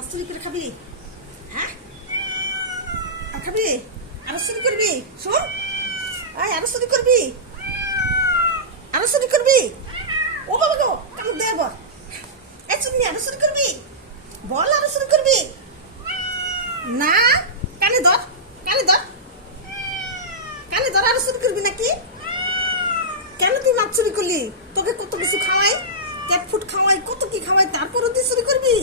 মাছ চুরি করে খাবি? হ্যাঁ, আর খাবি? আরো চুরি করবি? শোন, আরো চুরি করবি? আরো চুরি করবি? ও বাবা গো, কামড় দে আবার। এ চুরি আরো চুরি করবি? বল আরো চুরি করবি? না, কানে ধর, কানে ধর, কানে ধর। আরো চুরি করবি নাকি? কেন তুই মাছ চুরি করলি? তোকে কত কিছু খাওয়াই, ক্যাট ফুড খাওয়াই, কত কি খাওয়াই, তারপরও তুই চুরি করবি?